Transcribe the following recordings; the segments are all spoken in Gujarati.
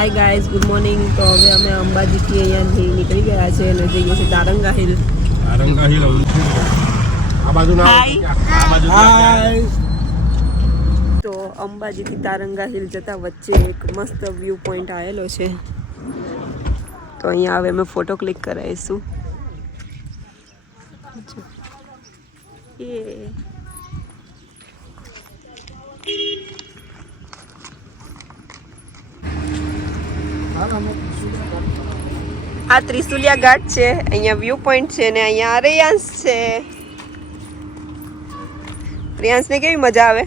Hi guys, good morning. તો હવે અમે અંબાજીથી અહીંયાથી નીકળી ગયા છે અને જઈએ છીએ તારંગા હિલ. તારંગા હિલ આ બાજુ ના આ બાજુ. તો અંબાજીથી તારંગા હિલ જતા વચ્ચે એક મસ્ત વ્યૂ પોઈન્ટ આવેલો છે. તો અહીંયા હવે અમે ફોટો ક્લિક કરાવીશું. આ ત્રિશુલિયા ઘાટ છે, અહીંયા વ્યૂ પોઈન્ટ છે ને અહીંયા રેયાંશ છે. રેયાંશને કેવી મજા આવે?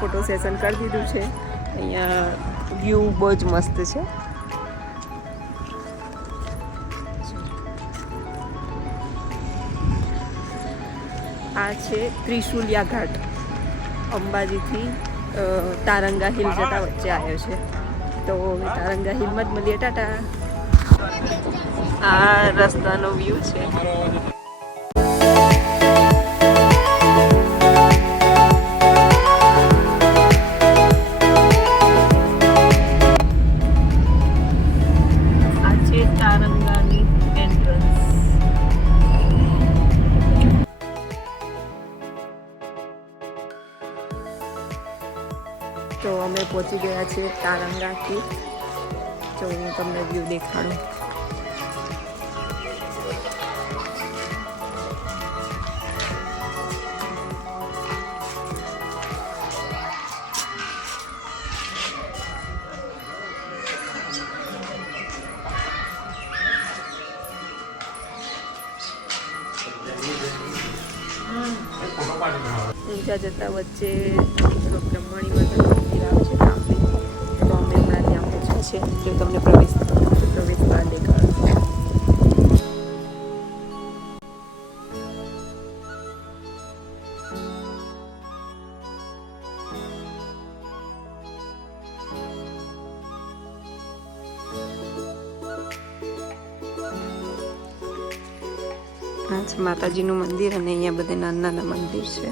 ફોટો સેશન કરી દીધું છે. અહીંયા વ્યૂ બહુ જ મસ્ત છે. આ છે ત્રિશુલિયા ઘાટ. અંબાજીથી તારંગા હિલ જતા વચ્ચે આવ્યો છે. તો તારંગા હિલમાં જ મળીએ. ટાટા. આ રસ્તાનો વ્યૂ છે. આ છે તારંગાની એન્ટ્રન્સ. તો અમે પહોંચી ગયા છે તારંગાથી. તો હું તમને વ્યૂ દેખાડું. ઊંચા જતા વચ્ચે બ્રહ્મણી માતાનું મંદિર આવે છે કાપડી. તો અમે હમણાં ત્યાં પહોંચ્યા છે. જો તમને પ્રવેશ દ્વાર દેખાડું. આ છે માતાજીનું મંદિર અને અહીંયા બધે નાના નાના મંદિર છે.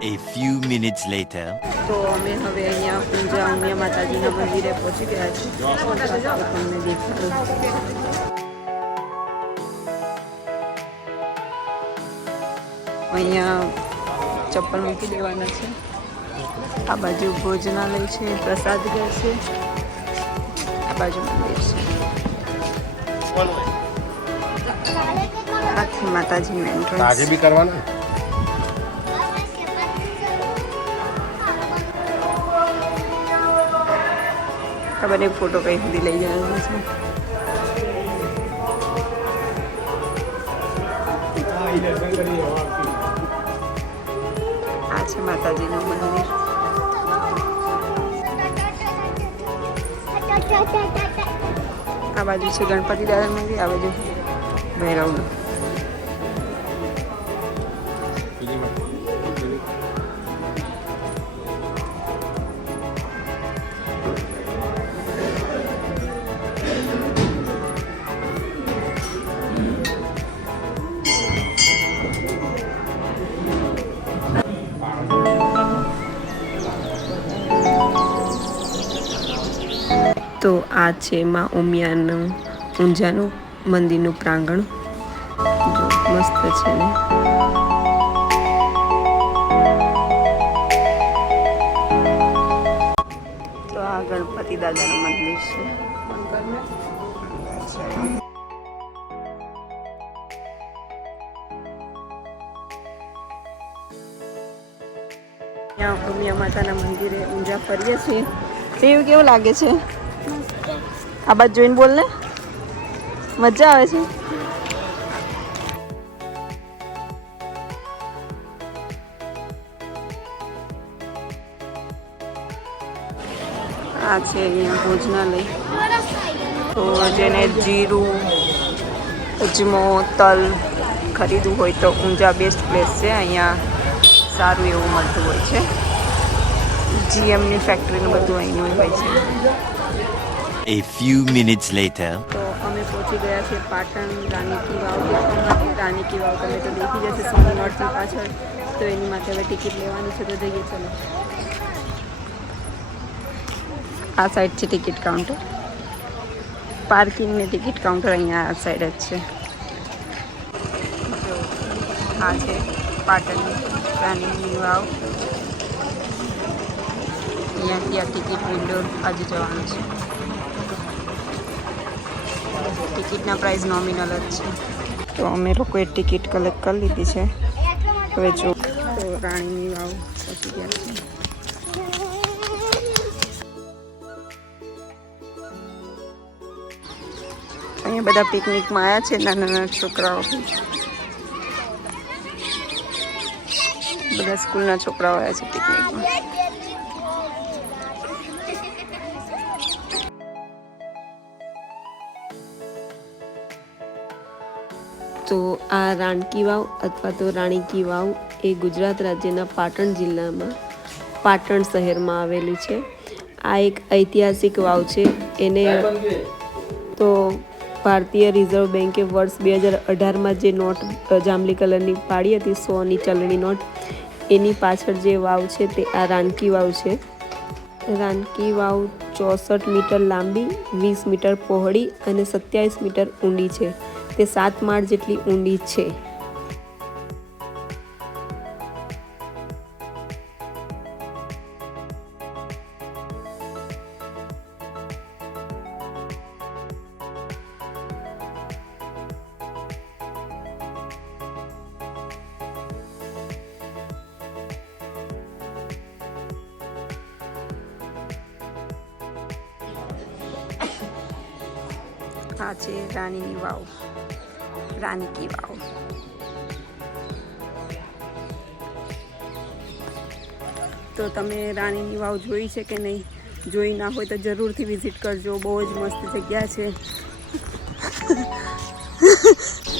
A few minutes later. તો અમે હવે અહીંયા પૂજા ઉમિયા માતાજીના મંદિરે પહોંચી ગયા છીએ. તો તમને દેખાડું. અહીંયા ચપ્પલ મૂકી દેવાના છે. આ બાજુ ભોજનાલય છે, પ્રસાદ ઘર છે. આ બાજુ મંદિર છે. આથી માતાજીનું એન્ટ્રન્સ. આજે બી કરવાના. ખબર એક ફોટો કઈ સુધી લઈ જવાનો છે. આ છે માતાજીનું મંદિર. આ બાજુ છે ગણપતિ દાદાનું મંદિર. આ બાજુ ભૈરવનું. તો આ છે માં ઉમિયાનું ઊંઝાનું મંદિરનું પ્રાંગણ. જો મસ્ત છે ને. તો આ ગણપતિ દાદાનું મંદિર છે. ત્યાં ઉમિયા માતાના મંદિરે ઊંઝા ફરીએ છીએ. એવું કેવું લાગે છે? આ બાજુ જોઈને બોલ ને. મજા આવે છે. આ છે અહીંયા ભોજનાલય. તો જેને જીરું, અજમો, તલ ખરીદવું હોય તો ઊંઝા બેસ્ટ પ્લેસ છે. અહીંયા સારું એવું મળતું હોય છે. જીએમની ફેક્ટરીનું બધું અહીંનું હોય છે. A few minutes later. તો અમે પહોંચી ગયા છીએ પાટણ રાણી કી વાવ દેખવા માટે. રાણી કી વાવ તમે તો દેખી જશે સોમનાથની પાછળ, તો એની માટે હવે ટિકિટ લેવાની છે, તો જઈએ ચલો. આ સાઈડ છે ટિકિટ કાઉન્ટર. પાર્કિંગની ટિકિટ કાઉન્ટર અહીંયા આ સાઈડ જ છે. જો આ છે પાટણની રાણીની વાવ. અહીંયાથી આ ટિકિટ વિન્ડો બાજુ જવાનું છે. ટિકિટના પ્રાઇસ નોમિનલ જ છે. તો અમે લોકોએ ટિકિટ કલેક્ટ કરી લીધી છે. હવે જો તો રાણીની વાવ પહોંચી ગયા છે. અહીંયા બધા પિકનિકમાં આવ્યા છે, નાના નાના છોકરાઓ, બધા સ્કૂલના છોકરાઓ આવ્યા છે પિકનિકમાં. તો આ રાણકી વાવ અથવા તો રાણી કી વાવ એ ગુજરાત રાજ્યના પાટણ જિલ્લામાં પાટણ શહેરમાં આવેલી છે. આ એક ઐતિહાસિક વાવ છે. એને તો ભારતીય રિઝર્વ બેન્કે વર્ષ 2018માં જે નોટ જાંબલી કલરની પાડી હતી 100ની ચલણી નોટ, એની પાછળ જે વાવ છે તે આ રાણકી વાવ છે. રાણકી વાવ 64 મીટર લાંબી, 20 મીટર પહોળી અને 27 મીટર ઊંડી છે. તે 7 માળ જેટલી ઊંડી છે. આ છે રાણીની વાવ, રાણી કી વાવ. તો તમે રાણીની વાવ જોઈ છે કે નહીં? જોઈ ના હોય તો જરૂરથી વિઝિટ કરજો. બહુ જ મસ્ત જગ્યા છે.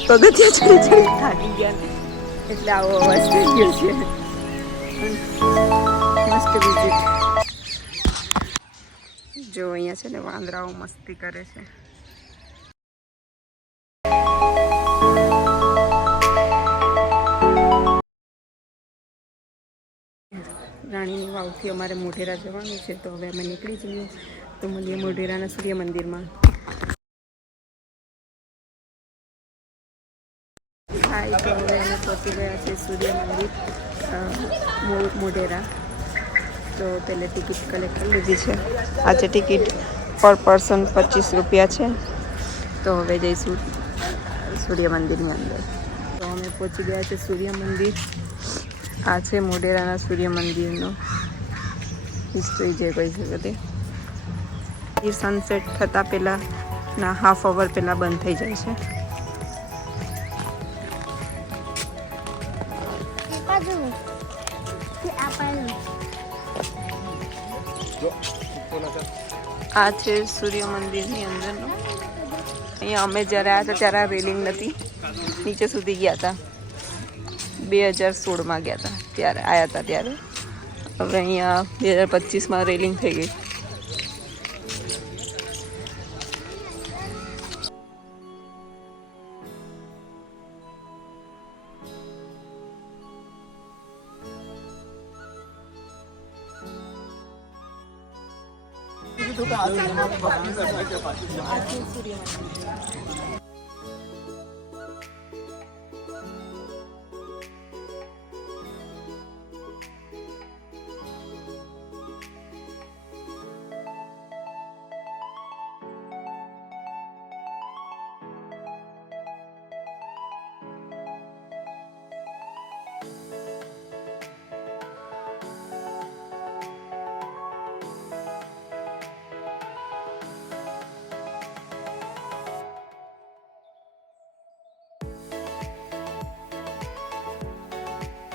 પગથિયા ચડી ચડી થાકી ગયા ને એટલે આવો અવાજ થઈ ગયો છે. મસ્ત વિઝિટ. જો અહીંયા છે ને વાંદરાઓ મસ્તી કરે છે. રાણીની વાવથી અમારે મોઢેરા જવાનું છે, તો હવે અમે નીકળી જઈએ. તો મળીએ મોઢેરાના સૂર્ય મંદિરમાં. હાય, તો હવે અમે પહોંચી ગયા છે સૂર્ય મંદિર મોઢેરા. તો પહેલે ટિકિટ કલેક્ટ કરી લીધી છે. આજે ટિકિટ પર પર્સન 25 રૂપિયા છે. તો હવે જઈશું સૂર્ય મંદિરની અંદર. તો અમે પહોંચી ગયા છે સૂર્ય મંદિર. આ છે મોઢેરાના સૂર્ય મંદિરનો હિસ્ટ્રી જે કહી શકે તે. સનસેટ થતાં પહેલાંના હાફ અવર પહેલાં બંધ થઈ જાય છે. આ છે સૂર્ય મંદિરની અંદરનો. અહીંયા અમે જ્યારે આવ્યા હતા ત્યારે આ રેલિંગ નથી, નીચે સુધી ગયા હતા. 2016માં ગયા હતા ત્યારે આવ્યા હતા ત્યારે. હવે અહીંયા 2025માં રેલિંગ થઈ ગઈ.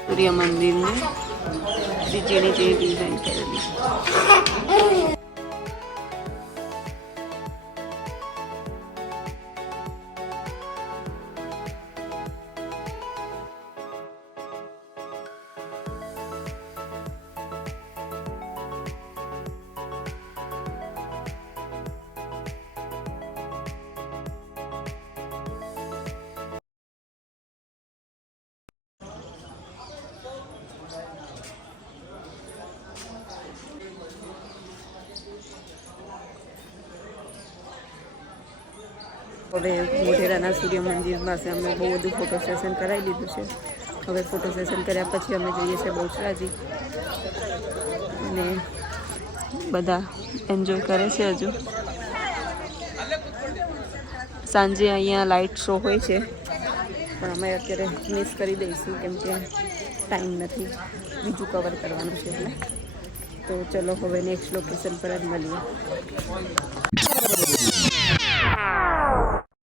સૂર્ય મંદિરને ઝીણી ઝીણી ડિઝાઇન કરેલી. હવે મોઢેરાના સૂર્ય મંદિર પાસે અમે બહુ બધું ફોટો સેશન કરાવી લીધું છે. હવે ફોટો સેશન કર્યા પછી અમે જઈએ છીએ બહુચરાજી અને બધા એન્જોય કરે છે. હજુ સાંજે અહીંયા લાઇટ શો હોય છે પણ અમે અત્યારે મિસ કરી દઈશું કેમ કે ટાઈમ નથી, બીજું કવર કરવાનું છે એટલે. તો ચલો હવે નેક્સ્ટ લોકેશન પર જ મળીએ.